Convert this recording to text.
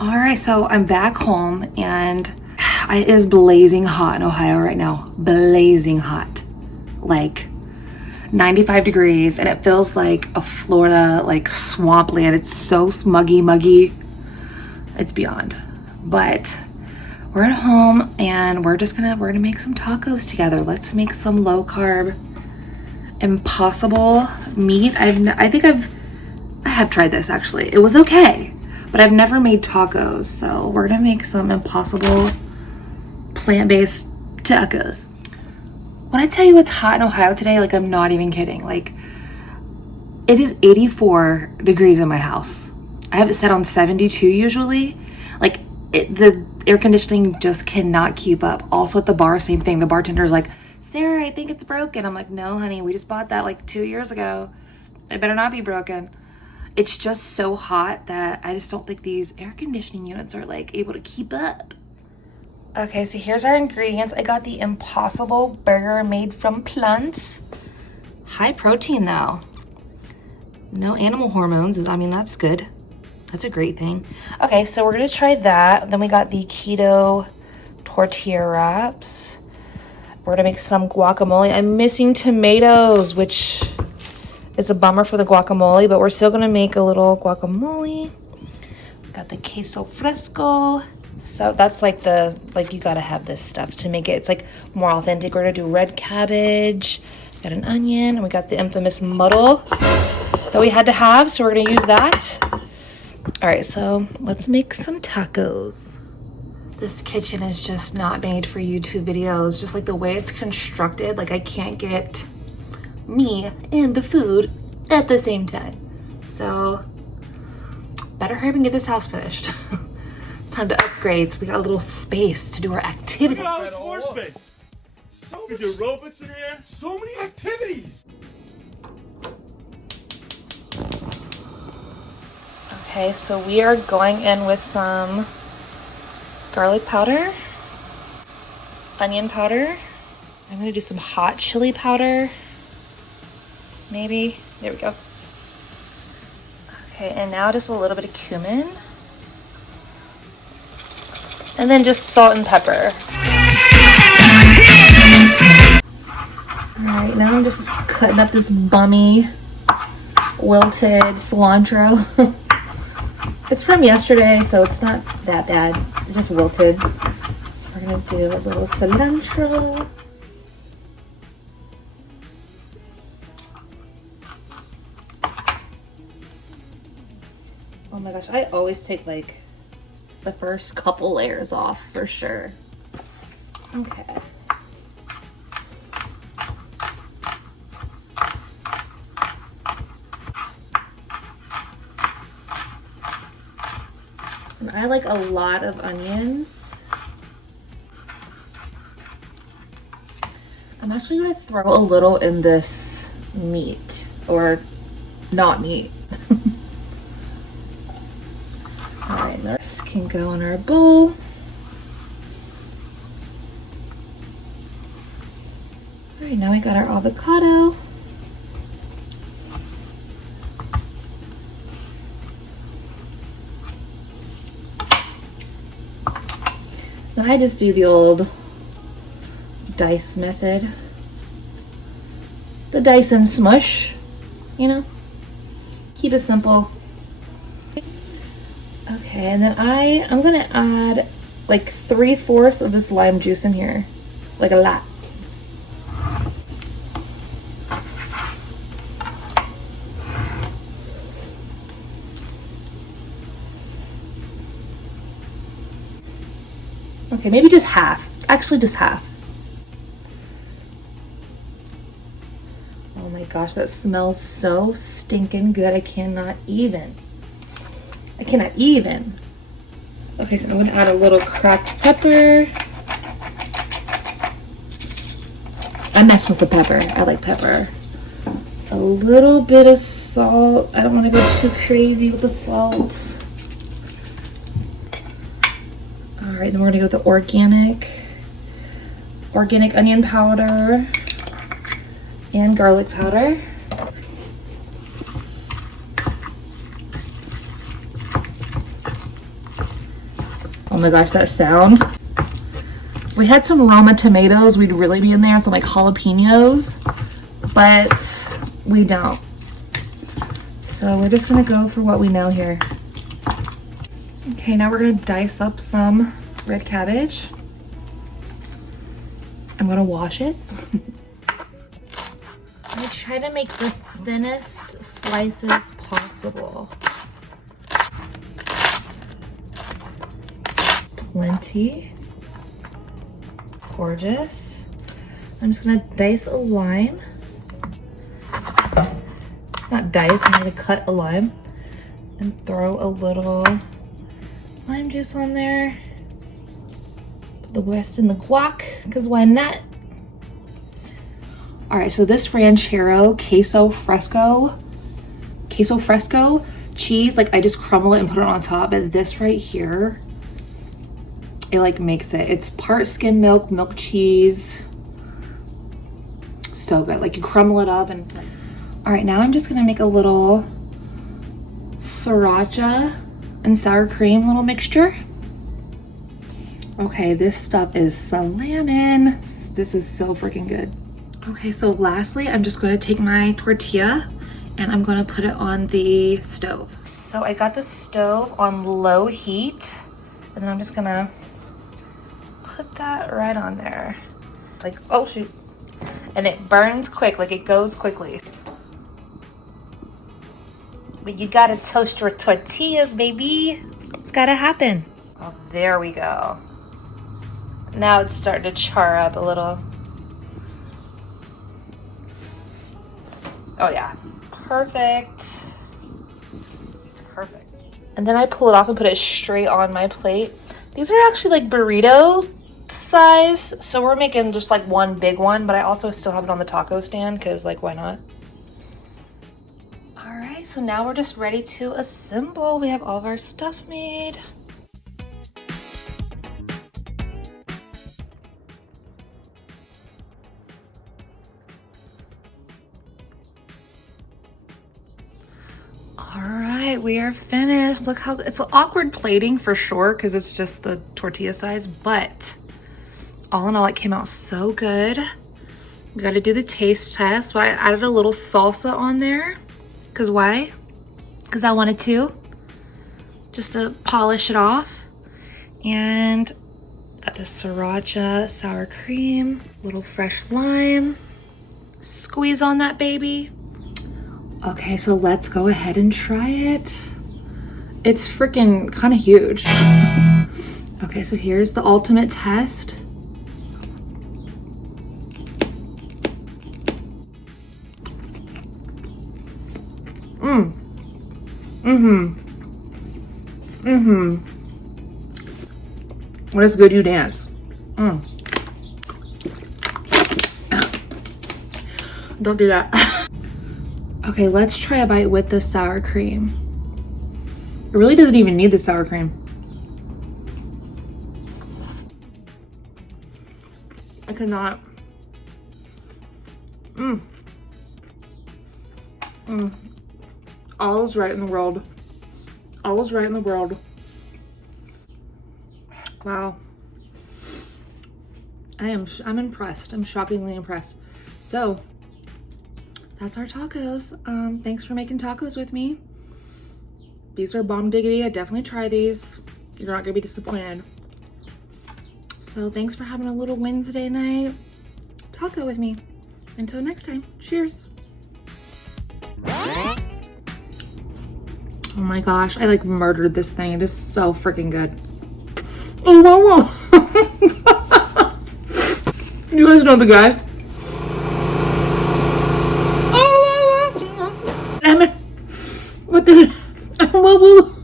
All right, so I'm back home and it is blazing hot in Ohio right now. Blazing hot. Like 95 degrees, and it feels like a Florida like swampland. It's so muggy. It's beyond. But we're at home and we're gonna make some tacos together. Let's make some low carb Impossible meat. I have tried this actually. It was okay, but I've never made tacos. So we're gonna make some Impossible plant-based tacos. When I tell you it's hot in Ohio today, like I'm not even kidding. Like it is 84 degrees in my house. I have it set on 72 usually. Like the air conditioning just cannot keep up. Also at the bar, same thing. The bartender's like, Sarah, I think it's broken. I'm like, no, honey, we just bought that like 2 years ago. It better not be broken. It's just so hot that I just don't think these air conditioning units are like able to keep up. Okay, so here's our ingredients. I got the Impossible burger made from plants. High protein though. No animal hormones. I mean, that's good. That's a great thing. Okay, so we're gonna try that. Then we got the keto tortilla wraps. We're gonna make some guacamole. I'm missing tomatoes, which is a bummer for the guacamole, but we're still gonna make a little guacamole. Got the queso fresco. So that's like you gotta have this stuff to make it. It's like more authentic. We're gonna do red cabbage, got an onion, and we got the infamous muddle that we had to have, so we're gonna use that. All right, so let's make some tacos. This kitchen is just not made for YouTube videos. Just like the way it's constructed, like I can't get me and the food at the same time. So better hurry up and get this house finished. It's time to upgrade so we got a little space to do our activities. Look at all this floor space. So much aerobics in here. So many activities. Okay, so we are going in with some garlic powder, onion powder. I'm gonna do some hot chili powder, maybe. There we go. Okay, and now just a little bit of cumin. And then just salt and pepper. All right, now I'm just cutting up this bummy, wilted cilantro. It's from yesterday, so it's not that bad. It just wilted. So we're gonna do a little cilantro. Oh my gosh, I always take like the first couple layers off for sure. Okay. And I like a lot of onions. I'm actually gonna throw a little in this meat, or not meat. All right, this can go in our bowl. All right, now we got our avocado. Then I just do the old dice method. The dice and smush, you know? Keep it simple. Okay, and then I'm gonna add like 3/4 of this lime juice in here. Like a lot. Okay, maybe just half. Actually, just half. Oh my gosh, that smells so stinking good. I cannot even. Okay, so I'm gonna add a little cracked pepper. I mess with the pepper. I like pepper. A little bit of salt. I don't want to go too crazy with the salt. All right, then we're gonna go with the organic onion powder and garlic powder. Oh my gosh, that sound. We had some Roma tomatoes. We'd really be in there. Some like jalapenos, but we don't. So we're just gonna go for what we know here. Okay, now we're gonna dice up some red cabbage. I'm gonna wash it. I try to make the thinnest slices possible. Plenty. Gorgeous. I'm just gonna dice a lime. Not dice, I'm gonna cut a lime and throw a little lime juice on there. Put the rest in the guac, because why not? All right, so this ranchero queso fresco cheese, like I just crumble it and put it on top, but this right here, it like makes it. It's part skim milk, milk cheese. So good. Like you crumble it up and. All right, now I'm just gonna make a little sriracha and sour cream little mixture. Okay, this stuff is slamming. This is so freaking good. Okay, so lastly, I'm just gonna take my tortilla and I'm gonna put it on the stove. So I got the stove on low heat, and then I'm just gonna put that right on there. Like, oh shoot. And it burns quick, like it goes quickly. But you gotta toast your tortillas, baby. It's gotta happen. Oh, there we go. Now it's starting to char up a little. Oh yeah, perfect. Perfect. And then I pull it off and put it straight on my plate. These are actually like burrito size, so we're making just like one big one, but I also still have it on the taco stand because like why not? All right, so now we're just ready to assemble. We have all of our stuff made. All right, we are finished. Look how it's awkward plating for sure because it's just the tortilla size, but all in all, it came out so good. We got to do the taste test. But I added a little salsa on there. Because why? Because I wanted to. Just to polish it off. And got the sriracha, sour cream, little fresh lime. Squeeze on that baby. Okay, so let's go ahead and try it. It's freaking kind of huge. Okay, so here's the ultimate test. When it's good, you dance. Don't do that. Okay, let's try a bite with the sour cream. It really doesn't even need the sour cream. I cannot. All is right in the world. All is right in the world. Wow. I'm impressed. I'm shockingly impressed. So that's our tacos. Thanks for making tacos with me. These are bomb diggity. I definitely try these. You're not gonna be disappointed. So thanks for having a little Wednesday night taco with me. Until next time, cheers. Oh my gosh, I like murdered this thing. It is so freaking good. Oh, whoa, whoa. You guys know the guy? Oh, damn it. What the? Whoa, whoa.